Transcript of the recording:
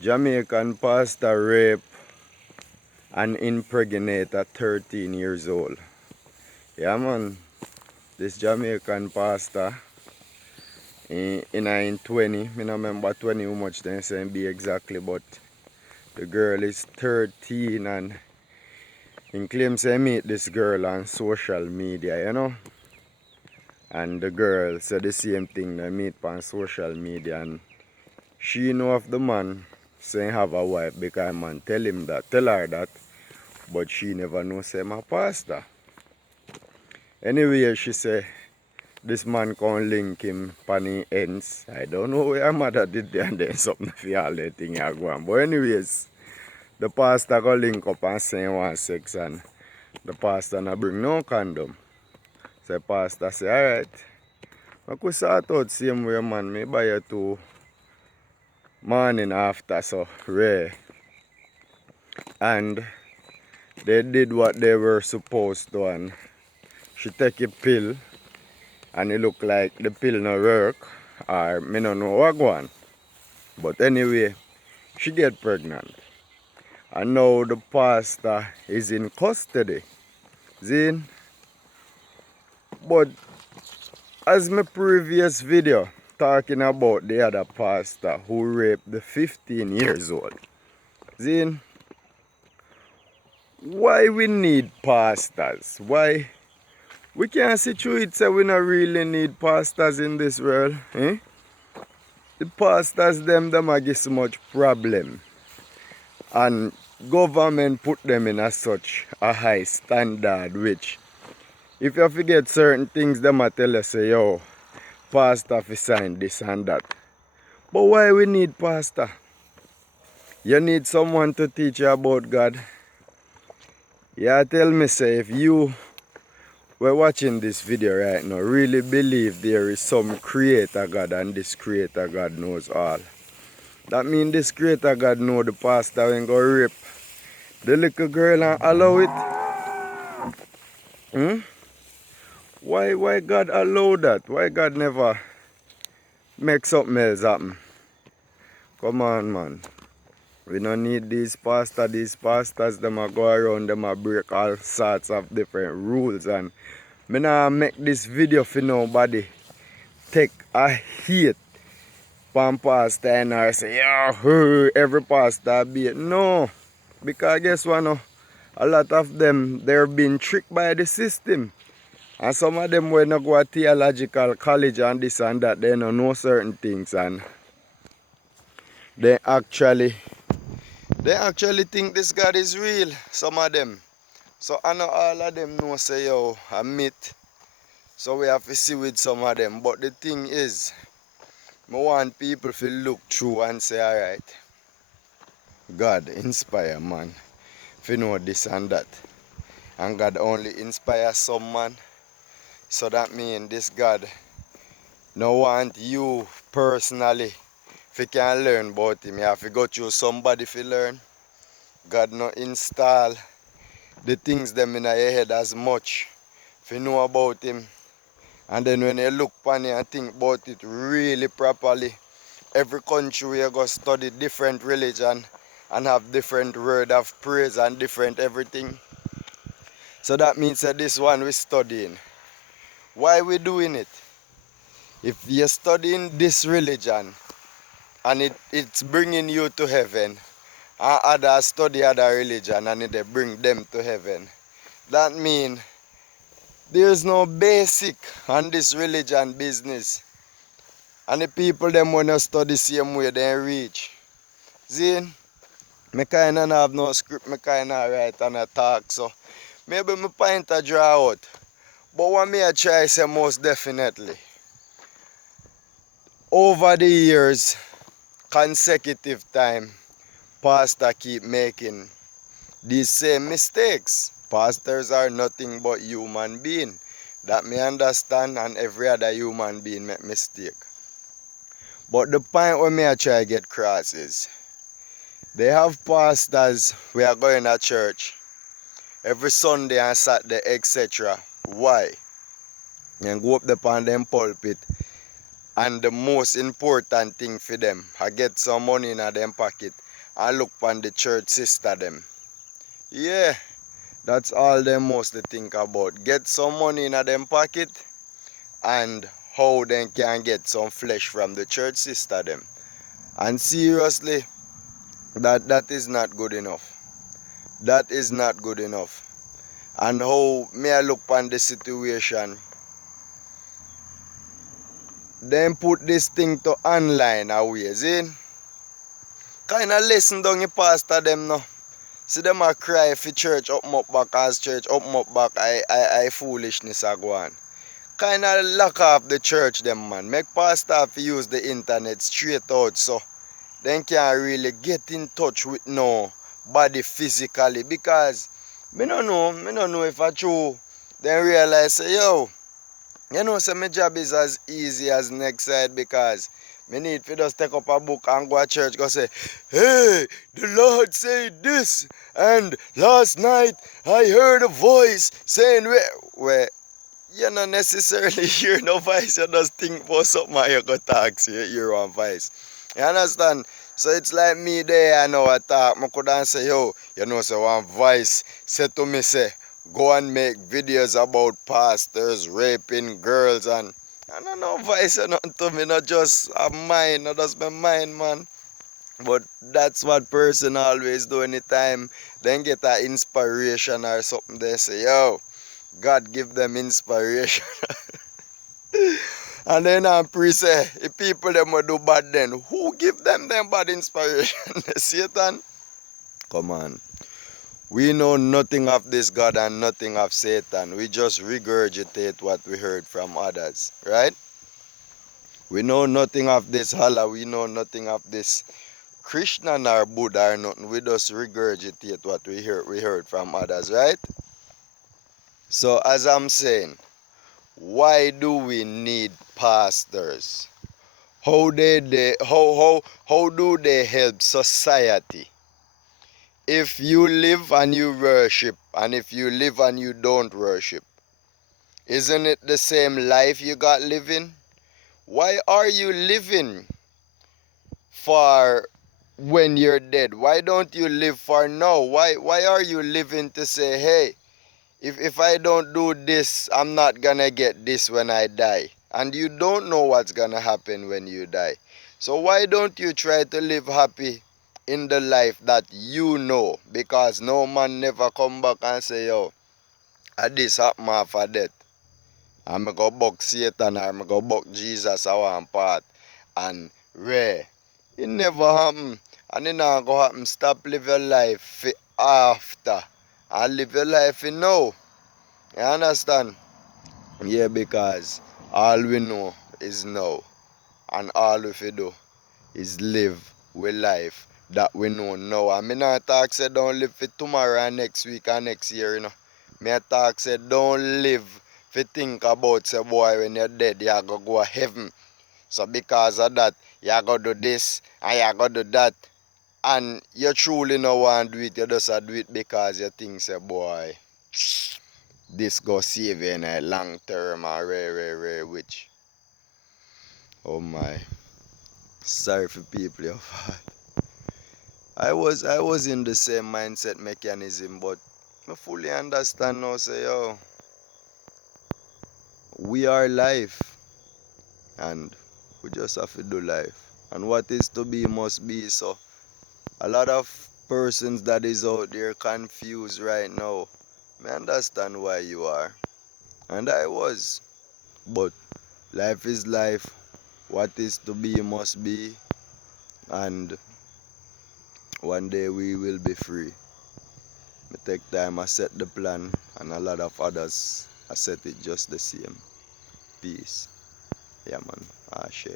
Jamaican Pastor Rape and Impregnate at 13 years old. Yeah man, this Jamaican pastor in 20, I don't remember 20 how much they say be exactly, but the girl is 13 and he claims he meet this girl on social media, you know. And the girl said the same thing, they meet on social media, and she know of the man saying have a wife because man tell her that, but she never know say I'm a pastor. Anyway, she say this man can link him pan ends. I don't know where her mother did there and then something for all the thing I go on. But anyways, the pastor go link up and say he want sex, and the pastor not bring no condom. So the pastor say, alright, I could sort out same way man, me buy you two morning after, so rare. And they did what they were supposed to, and she take a pill and it look like the pill no work, or me no know what go on. But anyway, she get pregnant. And now the pastor is in custody. Zin. But as my previous video talking about the other pastor who raped the 15 years old. Zin. Why we need pastors? Why we can't see through it say we not really need pastors in this world? Eh? The pastors them a give so much problem. And government put them in such a high standard, which if you forget certain things, them a tell you say, yo, pastor fi sign this and that. But why we need pastor? You need someone to teach you about God. Yeah, tell me say if you were watching this video right now, really believe there is some creator God and this creator God knows all. That means this creator God know the pastor when go rape the little girl and allow it. Hmm? Why God allow that? Why God never make something else happen? Come on, man. We don't need these pastors. These pastors, them a go around, them a break all sorts of different rules. And me not make this video for nobody take a hate from pastor and or say, yeah, every pastor be it. No. Because guess what no? A lot of them, they're being tricked by the system. And some of them when they go to theological college and this and that, they don't know certain things, and they actually think this God is real, some of them. So I know all of them know say yo, a myth. So we have to see with some of them. But the thing is, I want people to look through and say, alright, God inspire man to know this and that. And God only inspire some man. So that means this God no want you personally if you can learn about him. You have to go through somebody to learn. God no install the things them in your head as much if you know about him. And then when you look upon it and think about it really properly, every country where you go study different religion and have different word of praise and different everything. So that means that this one we're studying. Why we doing it? If you're studying this religion and it's bringing you to heaven, and others study other religion and they bring them to heaven, that means there's no basic on this religion business. And the people them when you study same way they reach. See, me kinda not have no script, me kinda write and I talk, so maybe my point I draw out. But what me I try say most definitely, over the years, consecutive time, pastor keep making these same mistakes. Pastors are nothing but human being. That me understand, and every other human being make mistake. But the point where me I try get across is, they have pastors we are going to church every Sunday and Saturday, etc. Why? And go up the on them pulpit, and the most important thing for them, I get some money in them pocket and look on the church sister them. Yeah, that's all them mostly think about. Get some money in them pocket and how they can get some flesh from the church sister them. And seriously, that is not good enough. That is not good enough. And how may I look on the situation, then put this thing to online away, see? Kinda listen down your pastor them now. See them a cry for church up back as church up back I foolishness a go on. Kinda lock off the church them, man. Make pastor have to use the internet straight out so then can't really get in touch with no body physically, because me no know if I true. Then realize say, yo, you know, so my job is as easy as next side, because me need to just take up a book and go to church go say, hey, the Lord said this, and last night I heard a voice saying, where you not necessarily hear no voice, you just think about something and you go talk, so you hear one voice. You understand? So it's like me there, I know I talk, I could say, yo, you know, so one voice said to me, say, go and make videos about pastors raping girls, and I don't know voice or nothing to me, not just a mind, not just my mind, man. But that's what person always do anytime then get an inspiration or something, they say, yo, God give them inspiration. And then I'm pre say, if people them will do bad, then who give them bad inspiration? Satan? Come on. We know nothing of this God and nothing of Satan. We just regurgitate what we heard from others, right? We know nothing of this Allah. We know nothing of this Krishna or Buddha or nothing. We just regurgitate what we heard from others, right? So as I'm saying, why do we need pastors? How do they help society? If you live and you worship, and if you live and you don't worship, isn't it the same life you got living? Why are you living for when you're dead? Why don't you live for now? Why are you living to say, hey, if I don't do this, I'm not gonna get this when I die? And you don't know what's gonna happen when you die. So why don't you try to live happy in the life that you know? Because no man never come back and say, yo, I this happen after death. I'm go buck Satan or I'm go buck Jesus I want part. And rare. It never happen. And it not go happen. Stop live your life for after. And live your life for now. You understand? Yeah, because all we know is now. And all we fi do is live with life that we know now. And me not talk say don't live for tomorrow and next week and next year, you know. Me a talk say don't live for think about say boy when you're dead you go to heaven. So because of that you go do this and you go do that. And you truly no want to do it, you just do it because you think say boy, this go save you in a long term or rare which, oh my, sorry for people of heart. I was in the same mindset mechanism, but I fully understand now say yo, we are life and we just have to do life. And what is to be must be. So a lot of persons that is out there confused right now. I understand why you are. And I was. But life is life. What is to be must be. And one day we will be free. I take time, I set the plan, and a lot of others I set it just the same. Peace. Yeah man. Ashe.